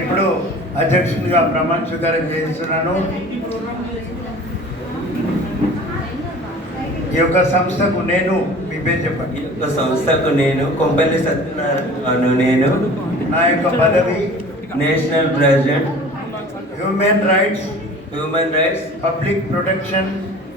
ఇప్పుడు అధ్యక్షునిగా ప్రమాణ స్వీకారం చేస్తున్నాను. ఈ యొక్క సంస్థకు నేను మీ పేరు చెప్పండి. ఈ యొక్క సంస్థకు నేను కొంపల్లి సత్యనారాయణ నేను. నా యొక్క పదవి national president. Human rights human rights. Public protection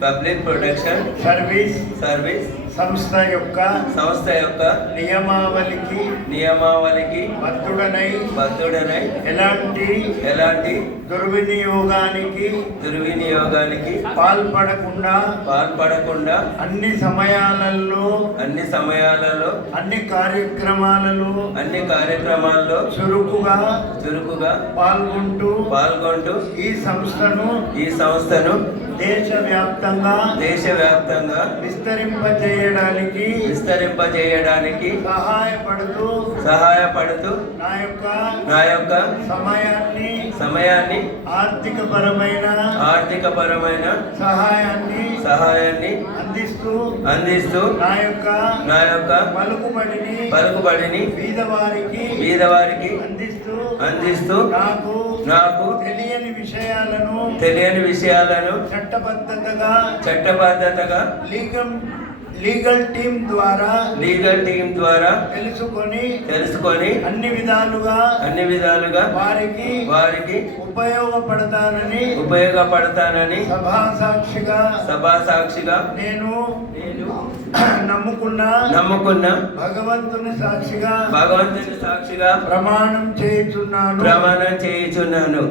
public protection. Service service. సంస్థ యొక్క సంస్థ యొక్క నియమావళికి నియమావళికి బద్ధుడనై బద్ధుడనై ఎలాంటి ఎలాంటి దుర్వినియోగానికి దుర్వినియోగానికి పాల్పడకుండా పాల్పడకుండా అన్ని సమయాలలో అన్ని సమయాలలో అన్ని కార్యక్రమాలలో అన్ని కార్యక్రమాల్లో చురుకుగా చురుకుగా పాల్గొంటూ పాల్గొంటూ ఈ సంస్థను ఈ సంస్థను దేశవ్యాప్తంగా దేశవ్యాప్తంగా విస్తరింపజేయడానికి విస్తరింపజేయడానికి సహాయపడుతూ సహాయపడుతూ నా యొక్క నా యొక్క సమయాన్ని సమయాన్ని ఆర్థిక పరమైన ఆర్థిక పరమైన సహాయాన్ని సహాయాన్ని అందిస్తూ అందిస్తూ నా యొక్క నా యొక్క పలుకుబడిని పలుకుబడిని బీదవారికి బీదవారికి అందిస్తూ అందిస్తూ నాకు నాకు తెలియని విషయాలను తెలియని విషయాలను చట్టబద్ధతగా చట్టబద్ధతగా లీగల్ లీగల్ టీం ద్వారా లీగల్ టీం ద్వారా తెలుసుకొని తెలుసుకొని అన్ని విధాలుగా అన్ని విధాలుగా వారికి వారికి ఉపయోగపడతానని ఉపయోగపడతానని సభా సాక్షిగా సభా సాక్షిగా నేను నేను నమ్ముకున్న నమ్ముకున్న భగవంతుని సాక్షిగా భగవంతుని సాక్షిగా ప్రమాణం చేయుచున్నాను ప్రమాణం చేయుచున్నాను.